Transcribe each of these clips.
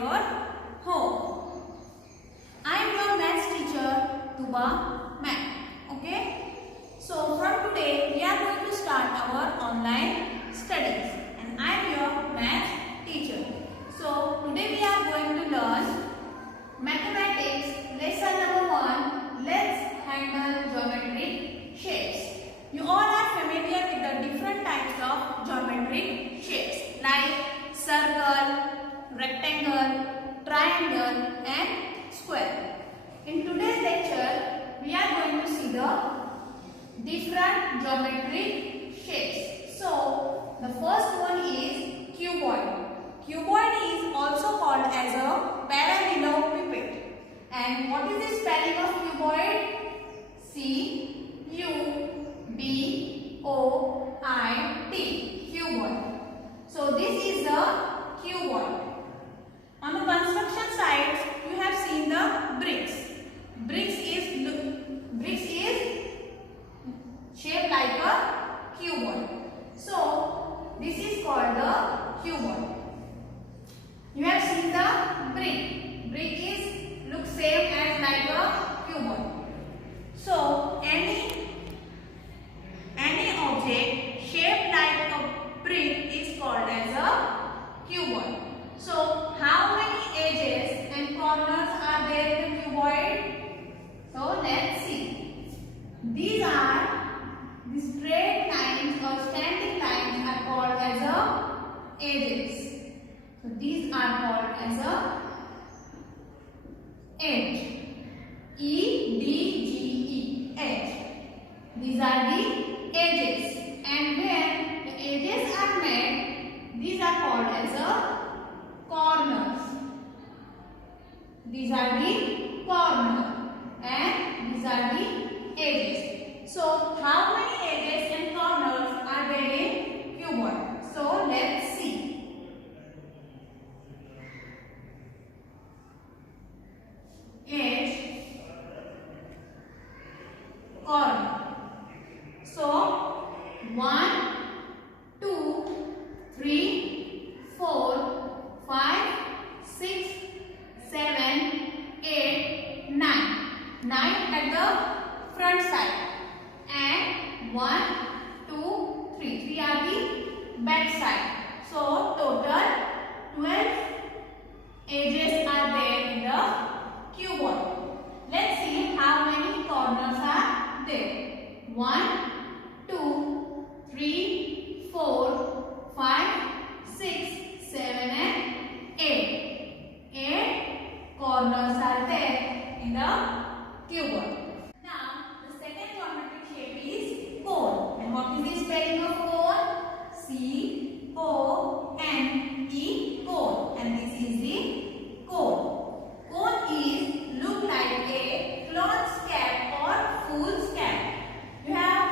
your home. I am your maths teacher, Tuba ma'am. Okay? So from today we are going to start our online studies, and I am your maths teacher. So today we are going to learn mathematics lesson number 1. Let's handle geometric shapes. You all are familiar with the different types of geometric shapes like circle, rectangle, triangle and square. In today's lecture, we are going to see the different geometric shapes. So, the first one is cuboid. Cuboid is also called as a parallelepiped. And what is the spelling of cuboid? C-U-B-O-I-D. Cuboid. So, this is the cuboid. On the construction sites, you have seen the bricks. Bricks is shaped like a cuboid. So this is called the cuboid. You have seen the brick. Brick is looks same as like a cuboid. So any object shaped like a brick is called as a cuboid. So, how many edges and corners are there in the cuboid? So, let's see. These are the straight lines or standing lines are called as a edges. So, these are called as a edge. E-D-G-E, edge. These are the edges. And when the edges are met, these are called as a corners. These are the corners and these are the edges. So, how many edges and corners are there in cuboid? So, let's see. Edge, corner. So, 1, 2, 3, 4, 5, 6, 7, 8, 9. 9 at the front side. And 1, 2, 3. 3 are the back side. So total 12 edges are there in the cuboid. Let's see how many corners are there. 1, 2, 3, 4, 5, 6, 7 and 8. 8 corners are there in the cuboid. Now, the second geometric shape is cone. And what is the spelling of cone? C-O-N-E, cone. And this is the cone. Cone is look like a cloth cap or fool's cap. You have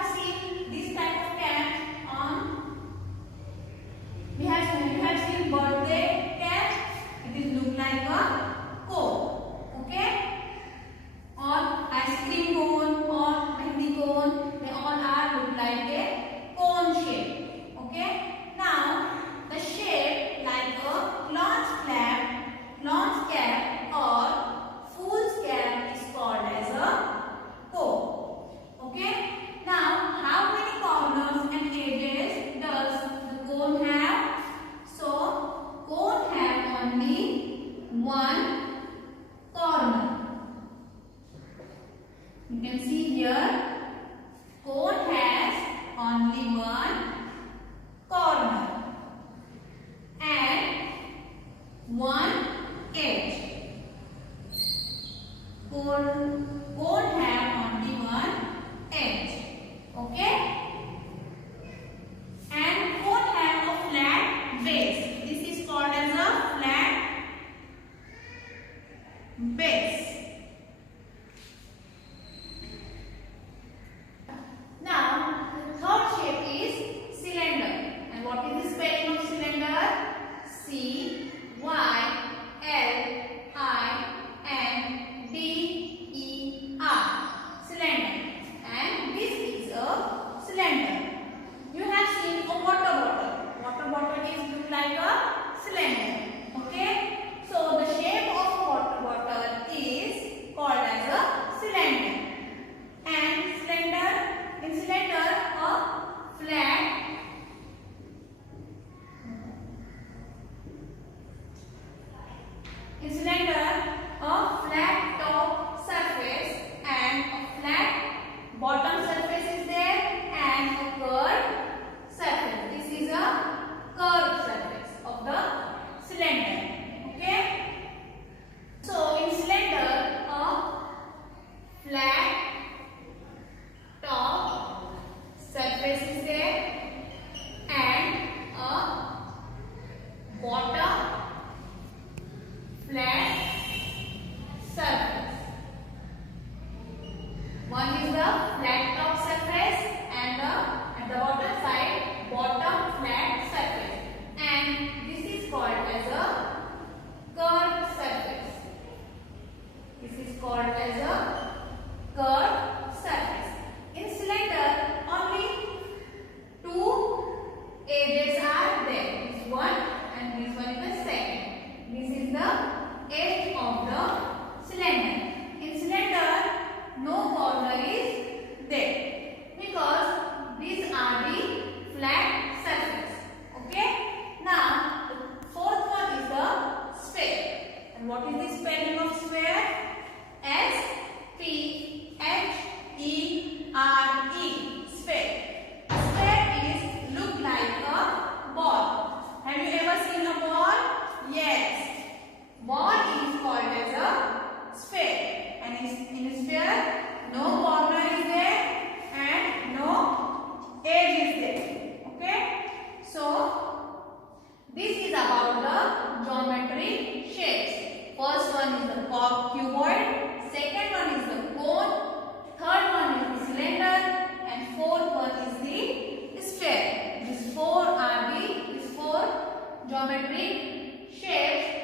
shapes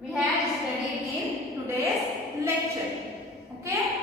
we have studied in today's lecture. Okay.